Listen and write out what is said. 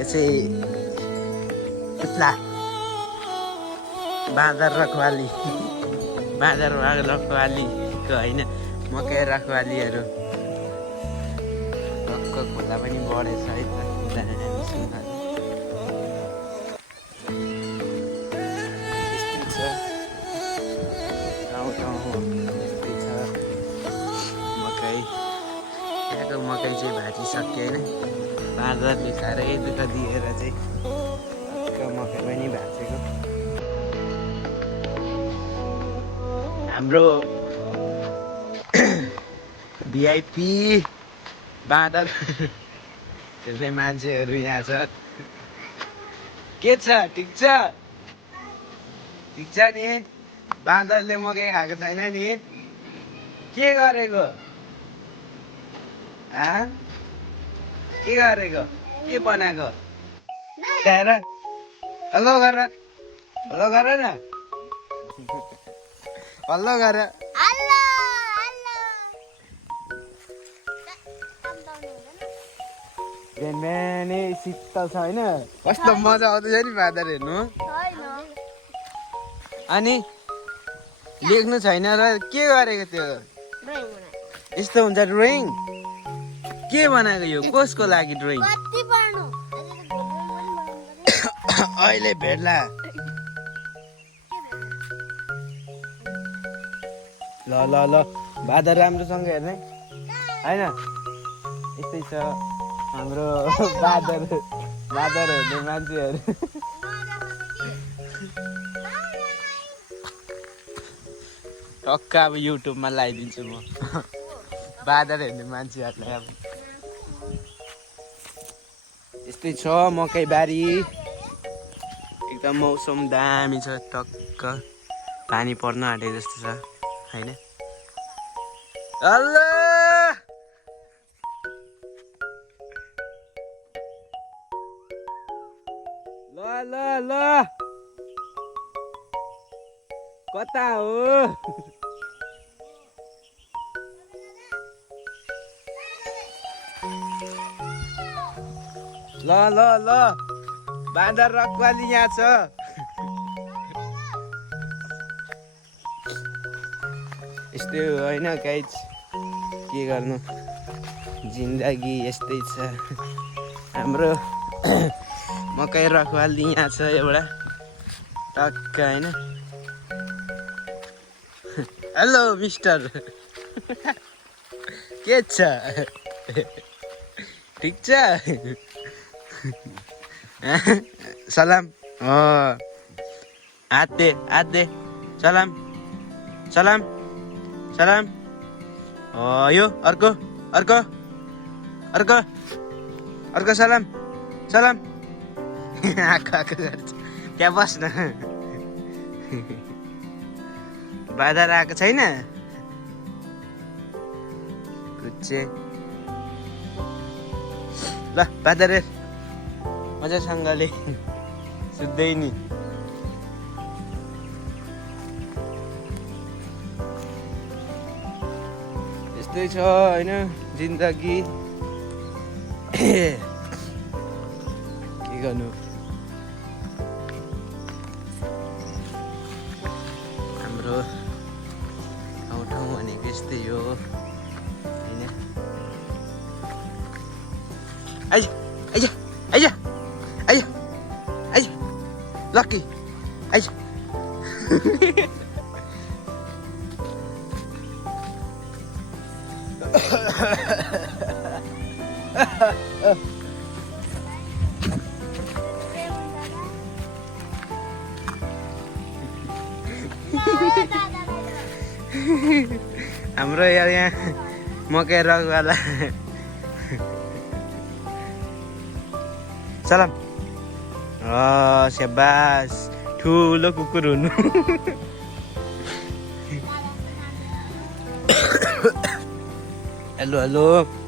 यो चाहिँ पुत्ला बाँदर रखवाली बाँदर रखवालीको होइन मकै रखवालीहरू टक्क खोला पनि बढेछ है त दामी सुन्दर यस्तै छ ठाउँ यस्तै छ मकै त्यहाँको मकै चाहिँ भाँचिसक्यो होइन बाँदरले साह्रै दुःख दिएर चाहिँ मकै पनि भाँचेको हाम्रो भिआइपी बाँदर त्यसै मान्छेहरू यहाँ छ के छ ठिक छ नि बाँदरले मकै खाएको छैन नि के गरेको के गरेको के बनाएको ल्याएर हल्लो गर न हल्लो गर बिहानै शीतल छ होइन कस्तो मजा आउँदैछ नि बाँदर हेर्नु अनि लेख्नु छैन र के गरेको त्यो यस्तो हुन्छ ड्रइङ के बनाएको यो कसको लागि ड्रइङ अहिले भेट्ला ल ल ल बाँदर राम्रोसँग हेर्ने होइन यस्तै छ हाम्रो बाँदर हेर्ने मान्छेहरू टक्क अब युट्युबमा लगाइदिन्छु म बाँदर हेर्ने मान्छेहरूलाई अब यस्तै छ मकै बारी एकदम मौसम दामी छ टक्क पानी पर्न आँटे जस्तो छ होइन ल कता हो ल बाँदर रखवाली यहाँ छ यस्तै हो होइन गाइज के गर्नु जिन्दगी यस्तै छ हाम्रो मकै रखवाली यहाँ छ एउटा टक्क होइन हेलो मिस्टर के छ ठिक छ सलाम हात दे सलाम यो अर्को सलाम आएको गर्छ त्यहाँ बस्न बाँदर आएको छैन कुच्चे ल बाँदर मजासँगले सुत्दै नि यस्तै छ होइन जिन्दगी के गर्नु हाम्रो ठाउँ भनेको यस्तै हो होइन आइज लक्की आइज हाम्रो यहाँ मकै रखवाला सलाम स्याबास ठुलो कुकुर हुनु हेलो